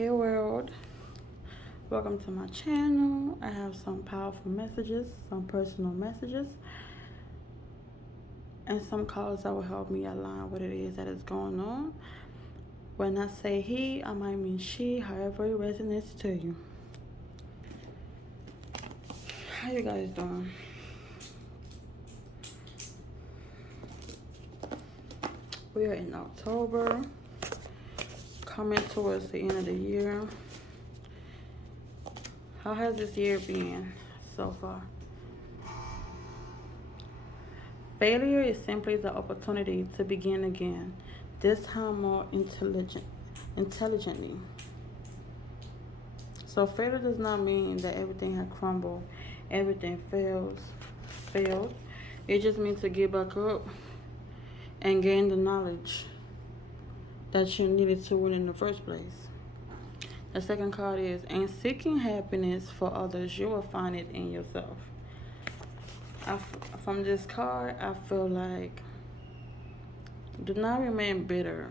Hey world, welcome to my channel. I have some powerful messages, some personal messages, and some calls that will help me align what it is that is going on. When I say he, I might mean she, however it resonates to you. How you guys doing? We are in October, coming towards the end of the year. How has this year been so far? Failure is simply the opportunity to begin again, this time more intelligently. So failure does not mean that everything has crumbled, everything failed. It just means to get back up and gain the knowledge that you needed to win in the first place. The second card is, in seeking happiness for others, you will find it in yourself. From this card, I feel like do not remain bitter.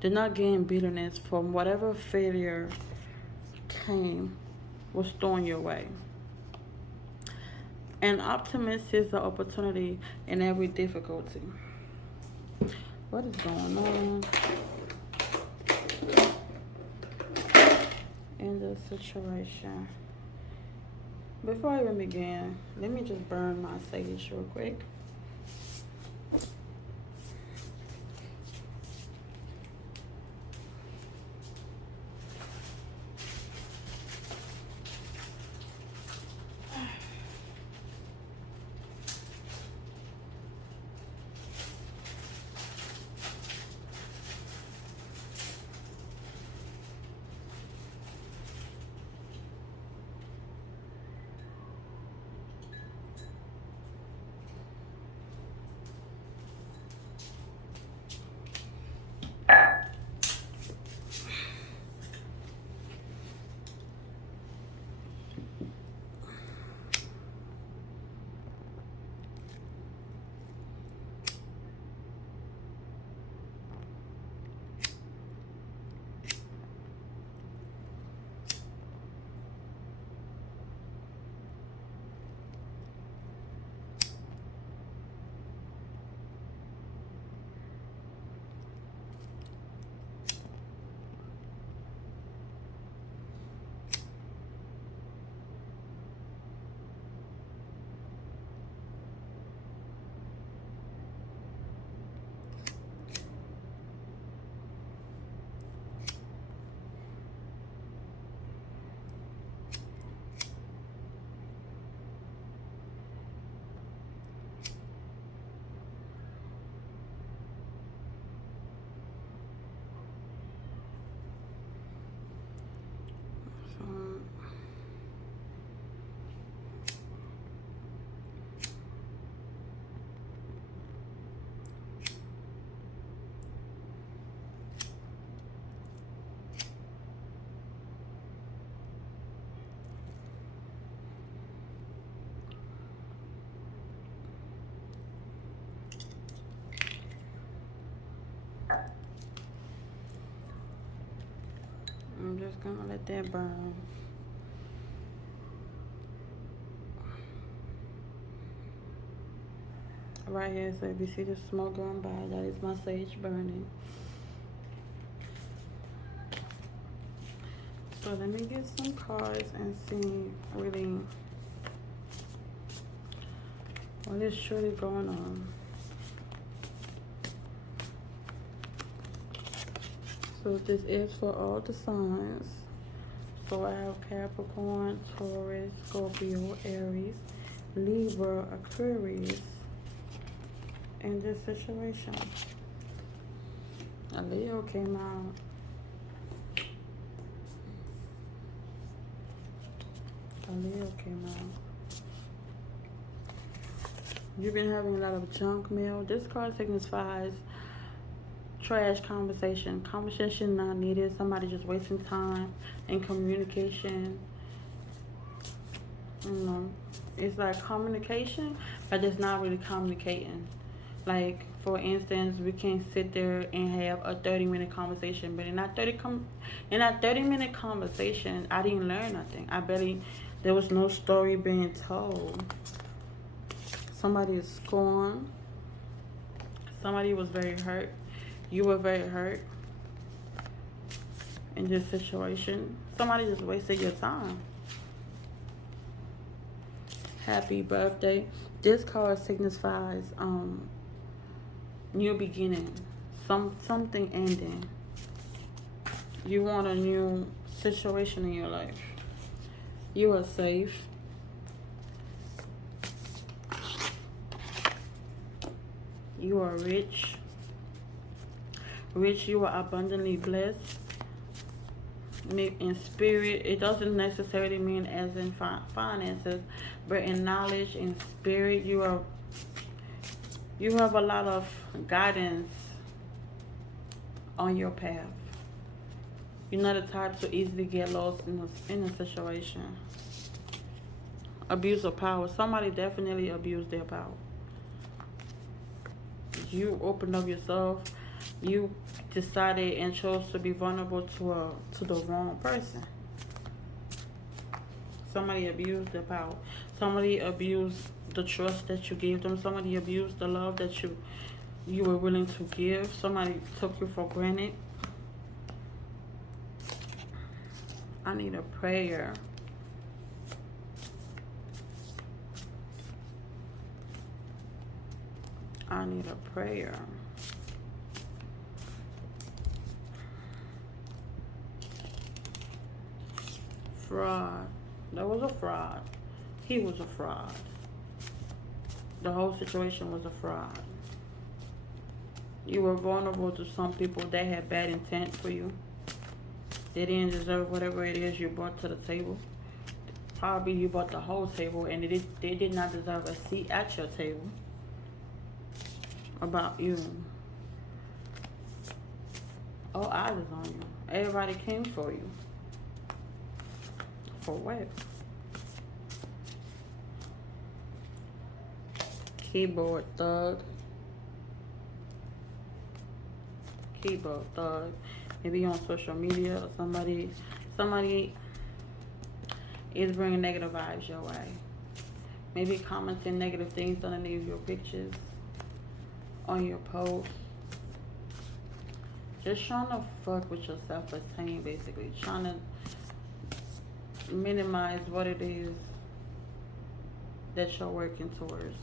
Do not gain bitterness from whatever failure was thrown your way. An optimist sees the opportunity in every difficulty. What is going on in this situation? Before I even begin, let me just burn my sage real quick. I'm just gonna let that burn. Right here, so if you see the smoke going by, that is my sage burning. So let me get some cards and see really what is truly going on. So this is for all the signs. So I have Capricorn, Taurus, Scorpio, Aries, Libra, Aquarius in this situation. A Leo came out. A Leo came out. You've been having a lot of junk mail. This card signifies trash conversation not needed, somebody just wasting time in communication. You know, it's like communication, but it's not really communicating. Like For instance, we can sit there and have a 30-minute conversation, but in that 30-minute conversation, I didn't learn nothing. There was no story being told. Somebody is scorned. Somebody was very hurt. You were very hurt in this situation. Somebody just wasted your time. Happy birthday. This card signifies new beginning. Something ending. You want a new situation in your life. You are safe. You are rich. Rich, you are abundantly blessed. In spirit, it doesn't necessarily mean as in finances, but in knowledge, in spirit, you have a lot of guidance on your path. You're not the type to easily get lost in a situation. Abuse of power. Somebody definitely abused their power. You opened up yourself. You decided and chose to be vulnerable to the wrong person. Somebody abused their power. Somebody abused the trust that you gave them. Somebody abused the love that you were willing to give. Somebody took you for granted. I need a prayer. I need a prayer. Fraud. That was a fraud. He was a fraud. The whole situation was a fraud. You were vulnerable to some people that had bad intent for you. They didn't deserve whatever it is you brought to the table. Probably you brought the whole table and they did not deserve a seat at your table. About you. All eyes is on you. Everybody came for you. For what? Keyboard thug. Keyboard thug. Maybe on social media or somebody is bringing negative vibes your way. Maybe commenting negative things underneath your pictures, on your posts. Just trying to fuck with your self-esteem, basically. Trying to minimize what it is that you're working towards.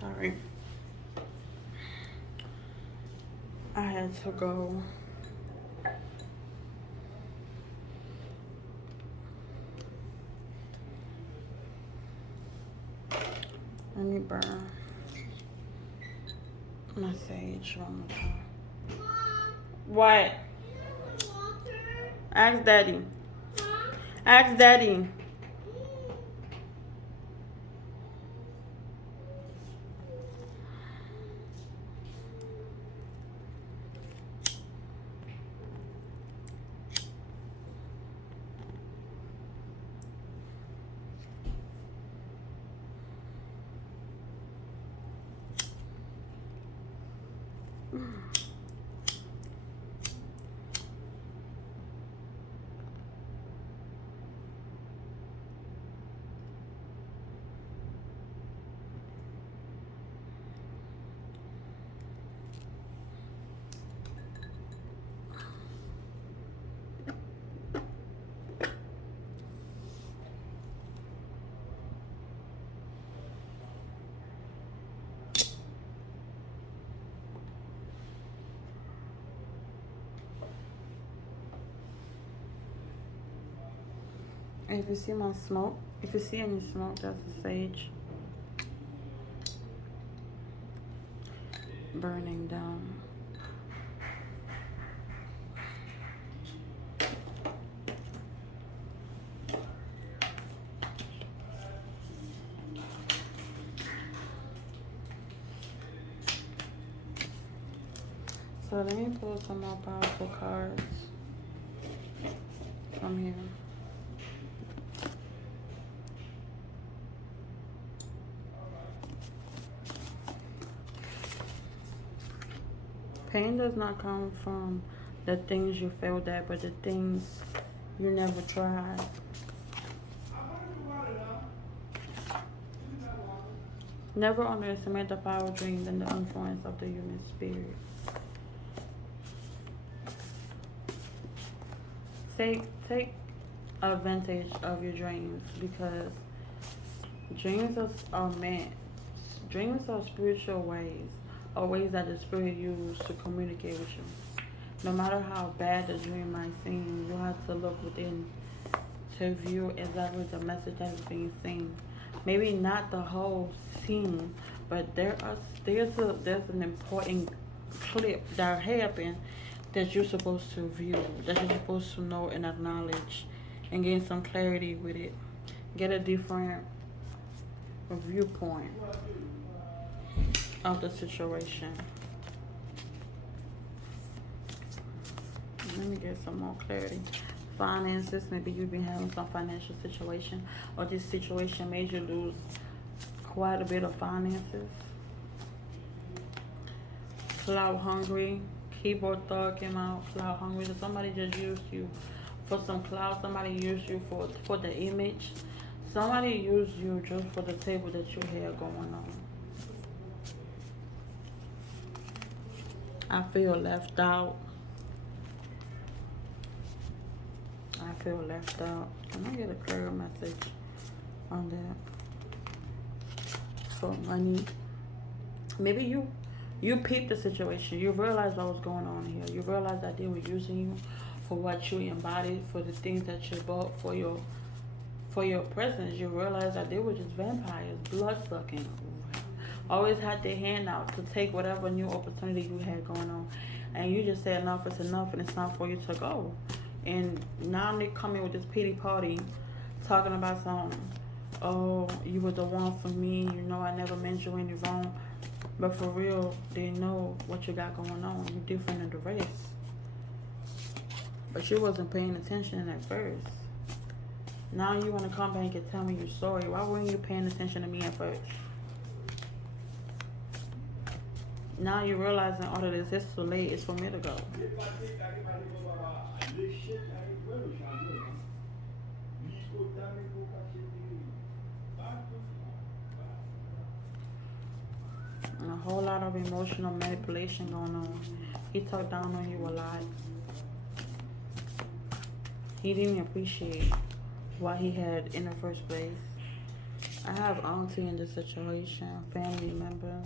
Sorry. I had to go. Let me burn my sage one more time. What? Ask Daddy. Ask Daddy. If you see my smoke, if you see any smoke, that's the sage burning down. So let me pull some more powerful cards from here. Pain does not come from the things you failed at, but the things you never tried. Never underestimate the power of dreams and the influence of the human spirit. Take advantage of your dreams, because dreams are spiritual ways, or ways that the spirit uses to communicate with you. No matter how bad the dream might seem, you have to look within to view exactly the message that is being seen. Maybe not the whole scene, but there's an important clip that happened that you're supposed to view, that you're supposed to know and acknowledge, and gain some clarity with it. Get a different viewpoint of the situation. Let me get some more clarity. Finances, maybe you've been having some financial situation, or this situation made you lose quite a bit of finances. Cloud hungry, keyboard thug came out. Cloud hungry. So somebody just used you for some cloud. Somebody used you for the image. Somebody used you just for the table that you had going on. I feel left out. I feel left out. Can I get a clear message on that? For money. Maybe you peeped the situation. You realized what was going on here. You realized that they were using you for what you embodied, for the things that you bought for your presence. You realized that they were just vampires, blood sucking. Always had their hand out to take whatever new opportunity you had going on. And you just said enough is enough, and it's time for you to go. And now they come in with this pity party talking about something. Oh, you were the one for me. You know I never meant you any wrong. But for real, they know what you got going on. You're different than the rest. But you wasn't paying attention at first. Now you want to come back and tell me you're sorry. Why weren't you paying attention to me at first? Now you're realizing all of this is too late. It's for me to go. And a whole lot of emotional manipulation going on. He talked down on you a lot. He didn't appreciate what he had in the first place. I have auntie in this situation, family member.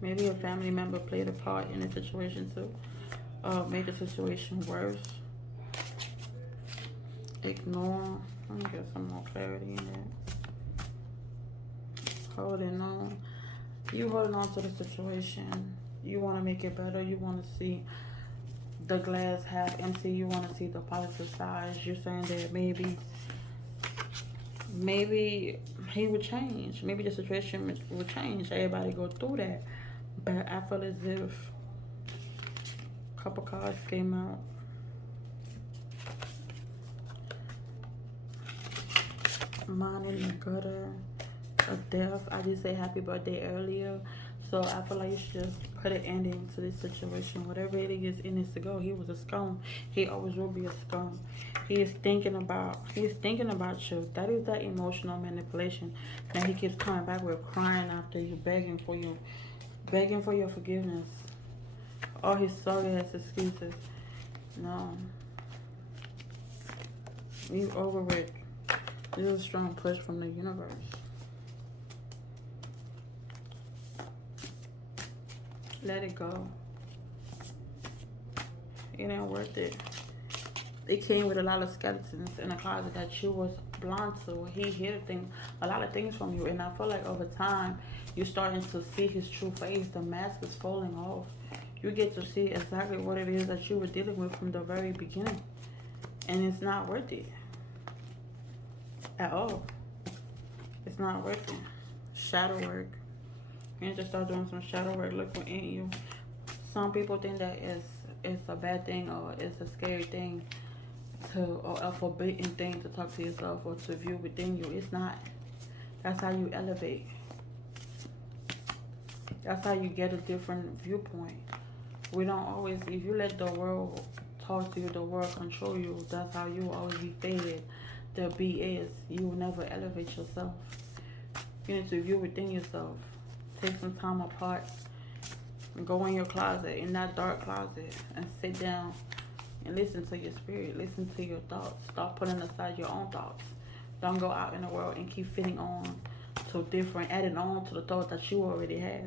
Maybe a family member played a part in the situation too. Made the situation worse. Ignore. Let me get some more clarity in that. Holding on. You holding on to the situation. You want to make it better. You want to see the glass half empty. You want to see the positive side. You're saying that maybe he would change. Maybe the situation would change. Everybody go through that. But I feel as if a couple cards came out. Mine in the gutter. A death. I did say happy birthday earlier. So I feel like you should just put an ending to this situation. Whatever it is, it needs to go. He was a scum. He always will be a scum. He is thinking about you. That is that emotional manipulation. Now he keeps coming back with crying after you, begging for your forgiveness. All his sorry ass excuses. No. You over it. This is a strong push from the universe. Let it go. It ain't worth it. It came with a lot of skeletons in the closet that you was blind to. He hid a lot of things from you, and I feel like over time you're starting to see his true face. The mask is falling off. You get to see exactly what it is that you were dealing with from the very beginning, and it's not worth it at all. It's not worth it. Shadow work. You need to start doing some shadow work. Look within you. Some people think that it's a bad thing or it's a scary thing or a forbidden thing to talk to yourself or to view within you. It's not. That's how you elevate. That's how you get a different viewpoint. We don't always, if you let the world talk to you, the world control you, that's how you will always be faded. The BS. You will never elevate yourself. You need to view within yourself. Take some time apart. Go in your closet, in that dark closet, and sit down and listen to your spirit. Listen to your thoughts. Stop putting aside your own thoughts. Don't go out in the world and keep fitting on to adding on to the thoughts that you already have.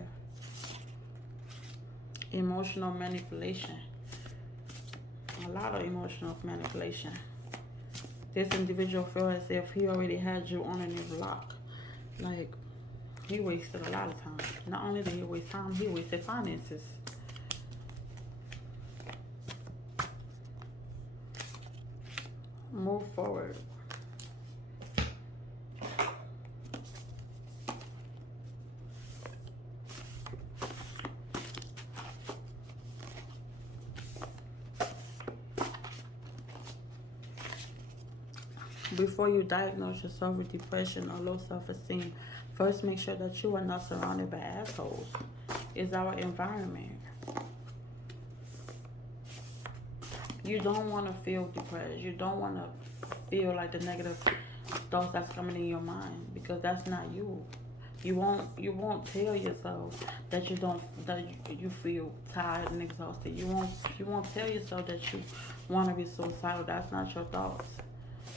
Emotional manipulation. A lot of emotional manipulation. This individual feels as if he already had you on his block. Like, he wasted a lot of time. Not only did he waste time, he wasted finances. Move forward. Before you diagnose yourself with depression or low self-esteem, first make sure that you are not surrounded by assholes. It's our environment. You don't want to feel depressed. You don't want to feel like the negative thoughts that's coming in your mind, because that's not you. You won't tell yourself that you feel tired and exhausted. You won't tell yourself that you want to be suicidal. That's not your thoughts.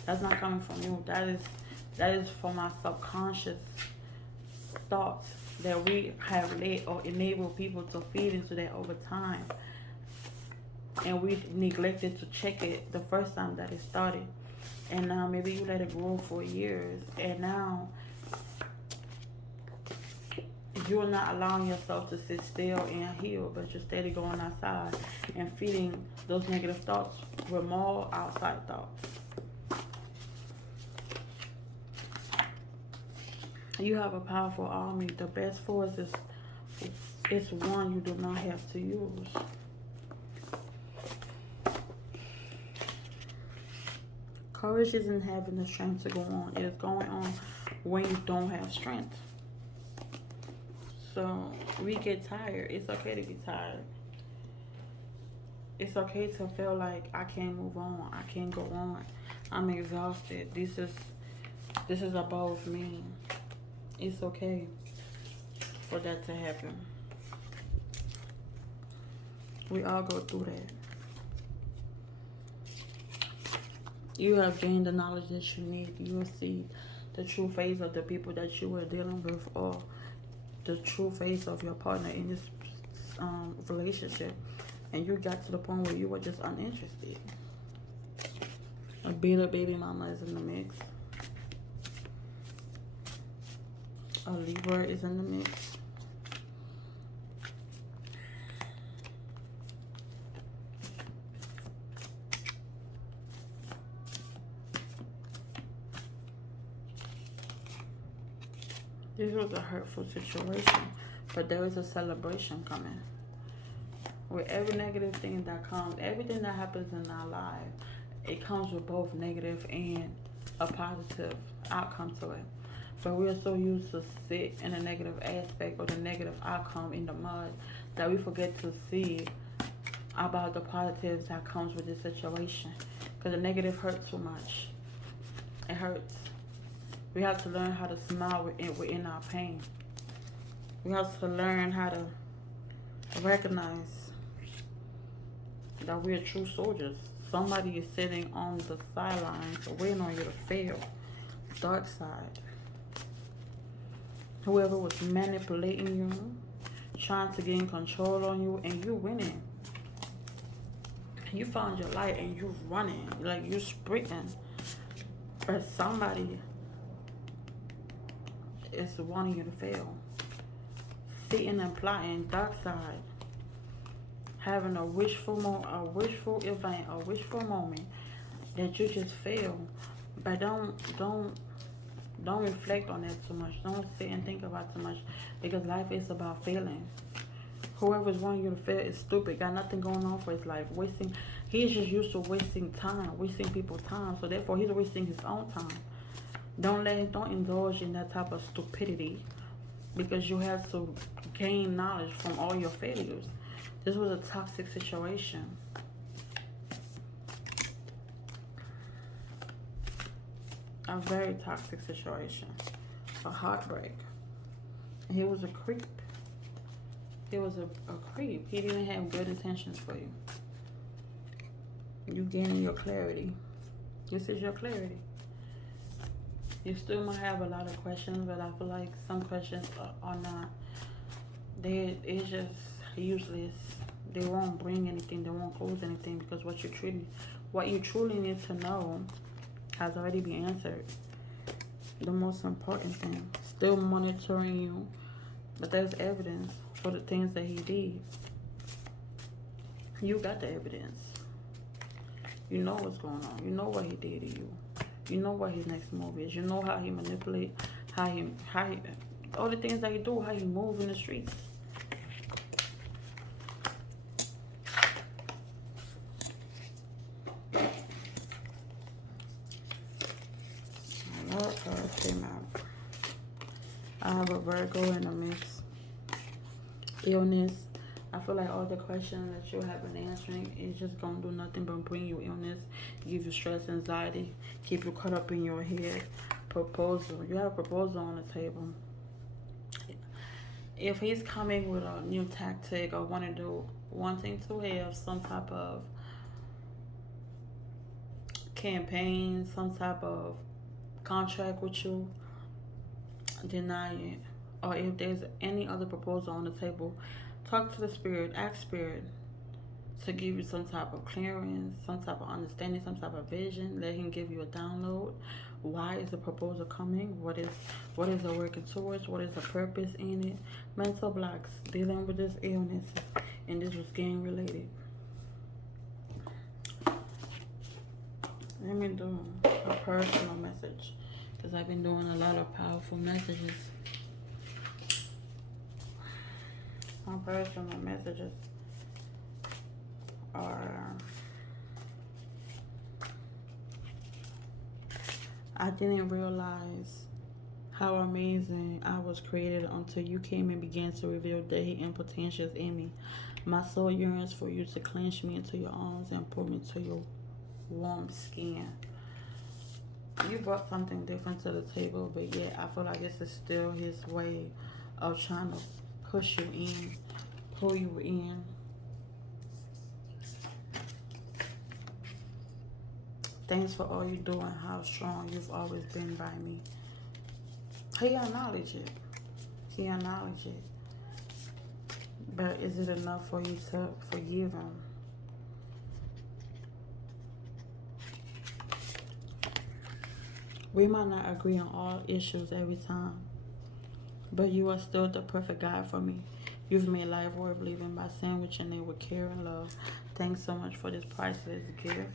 That's not coming from you. That is from our subconscious thoughts that we have let or enabled people to feed into that over time. And we neglected to check it the first time that it started. And now maybe you let it grow for years, and now you're not allowing yourself to sit still and heal, but you're steady going outside and feeding those negative thoughts with more outside thoughts. You have a powerful army. The best force is one you do not have to use. Courage isn't having the strength to go on. It is going on when you don't have strength. So we get tired. It's okay to be tired. It's okay to feel like I can't move on. I can't go on. I'm exhausted. This is above me. It's okay for that to happen. We all go through that. You have gained the knowledge that you need. You will see the true face of the people that you are dealing with, or the true face of your partner in this relationship. And you got to the point where you were just uninterested. A bitter baby mama is in the mix. A Libra is in the mix. This was a hurtful situation, but there is a celebration coming. With every negative thing that comes, everything that happens in our life, it comes with both negative and a positive outcome to it. But we are so used to sit in a negative aspect or the negative outcome in the mud that we forget to see about the positives that comes with this situation. Because the negative hurts too much. It hurts. We have to learn how to smile within our pain. We have to learn how to recognize that we are true soldiers. Somebody is sitting on the sidelines waiting on you to fail. Dark side. Whoever was manipulating you, trying to gain control on you, and you winning. You found your light and you running, like you sprinting. But somebody is wanting you to fail. Sitting and plotting, dark side. Having a wishful event, a wishful moment that you just fail. But don't reflect on that too much. Don't sit and think about too much, because life is about failing. Whoever's wanting you to fail is stupid. Got nothing going on for his life. Wasting. He's just used to wasting time, wasting people's time. So therefore, he's wasting his own time. Don't indulge in that type of stupidity, because you have to gain knowledge from all your failures. This was a toxic situation. A very toxic situation. A heartbreak. He was a creep. He was a creep. He didn't have good intentions for you. You gaining your clarity. This is your clarity. You still might have a lot of questions, but I feel like some questions are not. It's just useless. They won't bring anything. They won't cause anything, because what you truly need to know has already been answered. The most important thing, still monitoring you, but there's evidence for the things that he did. You got the evidence. You know what's going on. You know what he did to you. You know what his next move is. You know how he manipulate, how he all the things that he do, how he move in the streets. Lord God came out. I have a Virgo in the mix. Illness. I feel like all the questions that you have been answering is just gonna do nothing but bring you illness, give you stress, anxiety, keep you caught up in your head. Proposal. You have a proposal on the table. If he's coming with a new tactic or wanting to have some type of campaign, some type of contract with you, deny it. Or if there's any other proposal on the table, talk to the spirit, ask spirit to give you some type of clearance, some type of understanding, some type of vision. Let him give you a download. Why is the proposal coming? What is the working towards? What is the purpose in it? Mental blocks, dealing with this illness, and this was gang related. Let me do a personal message, because I've been doing a lot of powerful messages. My personal messages are, I didn't realize how amazing I was created until you came and began to reveal the hidden potentials in me. My soul yearns for you to clench me into your arms and pull me to your warm skin. You brought something different to the table, but yet I feel like this is still his way of trying to push you in, pull you in. Thanks for all you do and how strong you've always been by me. He acknowledged it. He acknowledged it. But is it enough for you to forgive him? We might not agree on all issues every time, but you are still the perfect guy for me. You've made life worth living by sandwiching it with care and love. Thanks so much for this priceless gift.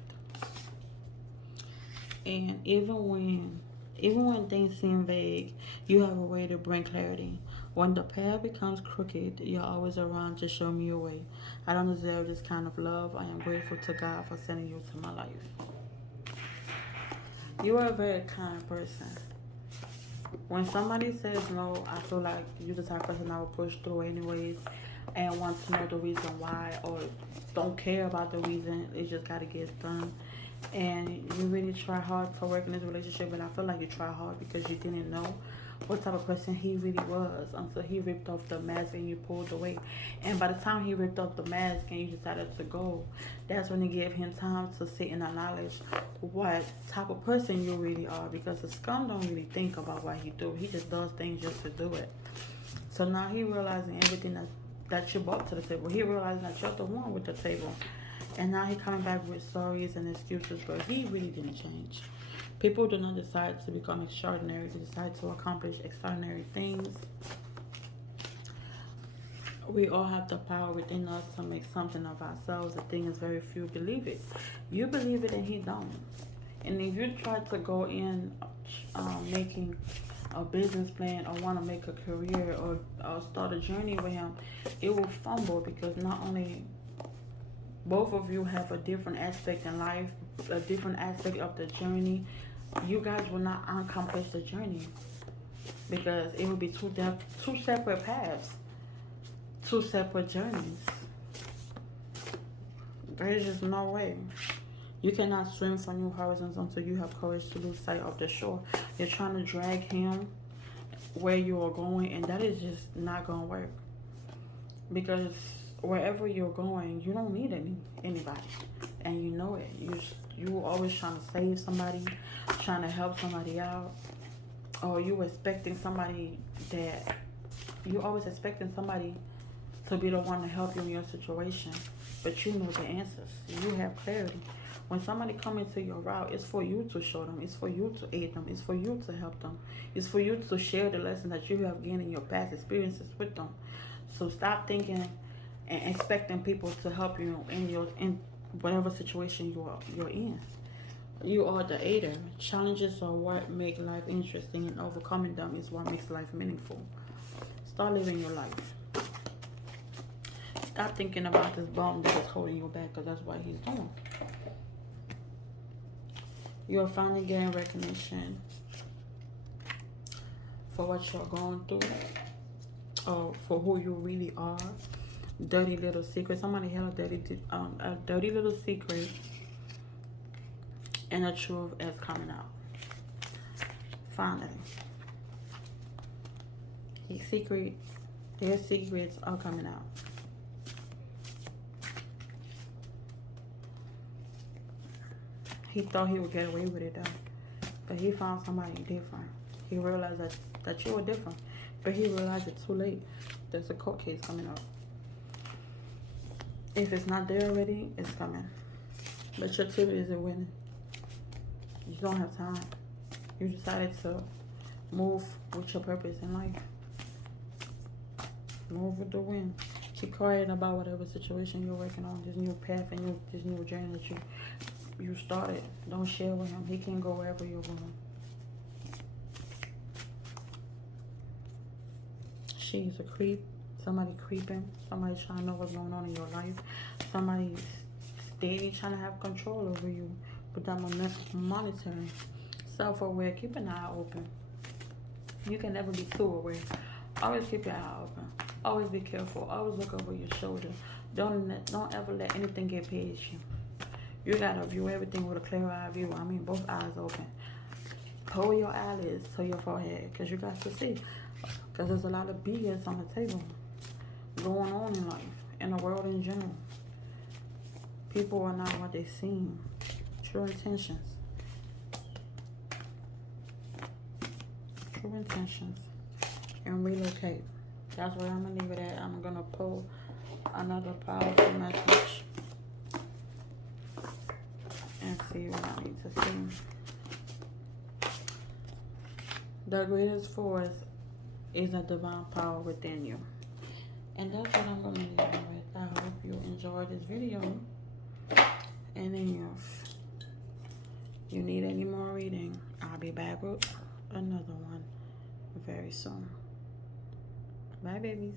And even when things seem vague, you have a way to bring clarity. When the path becomes crooked, you're always around to show me your way. I don't deserve this kind of love. I am grateful to God for sending you to my life. You are a very kind person. When somebody says no, I feel like you're the type of person I will push through anyways and want to know the reason why, or don't care about the reason. It just got to get done. And you really try hard to work in this relationship, and I feel like you try hard because you didn't know what type of person he really was until he ripped off the mask and you pulled away. And by the time he ripped off the mask and you decided to go, that's when you gave him time to sit and acknowledge what type of person you really are, because the scum don't really think about what he do. He just does things just to do it. So now he realizing everything that you brought to the table. He realizing that you're the one with the table. And now he coming back with stories and excuses, but he really didn't change. People do not decide to become extraordinary. They decide to accomplish extraordinary things. We all have the power within us to make something of ourselves. The thing is, very few believe it. You believe it and he don't. And if you try to go in making a business plan or want to make a career or start a journey with him, it will fumble because not only both of you have a different aspect in life, a different aspect of the journey, you guys will not accomplish the journey because it will be two separate paths, two separate journeys. There's just no way. You cannot swim for new horizons until you have courage to lose sight of the shore. You're trying to drag him where you are going, and that is just not going to work. Because wherever you're going, you don't need anybody. And you know it. You always trying to save somebody, trying to help somebody out. Or you expecting somebody that... You're always expecting somebody to be the one to help you in your situation. But you know the answers. You have clarity. When somebody comes into your route, it's for you to show them. It's for you to aid them. It's for you to help them. It's for you to share the lessons that you have gained in your past experiences with them. So stop thinking and expecting people to help you in whatever situation you're in. You are the aider. Challenges are what make life interesting, and overcoming them is what makes life meaningful. Start living your life. Stop thinking about this bum that is holding you back, because that's what he's doing. You are finally getting recognition for what you're going through, or for who you really are. Dirty little secret. Somebody had a dirty little secret, and the truth is coming out. Finally, their secrets are coming out. He thought he would get away with it though, but he found somebody different. He realized that you were different, but he realized it too late. There's a court case coming up. If it's not there already, it's coming. But your activity isn't winning. You don't have time. You decided to move with your purpose in life. Move with the wind. Keep quiet about whatever situation you're working on, this new path and this new journey that you started. Don't share with him. He can go wherever you're going. She's a creep. Somebody creeping. Somebody trying to know what's going on in your life. Somebody steady trying to have control over you without monitoring. Self-aware. Keep an eye open. You can never be too aware. Always keep your eye open. Always be careful. Always look over your shoulder. Don't ever let anything get past you. You gotta view everything with a clear eye view. I mean, both eyes open. Pull your eyelids to your forehead, because you got to see. Because there's a lot of BS on the table going on in life, in the world in general. People are not what they seem. True intentions. True intentions. And relocate. That's where I'm going to leave it at. I'm going to pull another powerful message and see what I need to see. The greatest force is a divine power within you. And that's what I'm going to leave it with. I hope you enjoyed this video. And if you need any more reading, I'll be back with another one very soon. Bye, babies.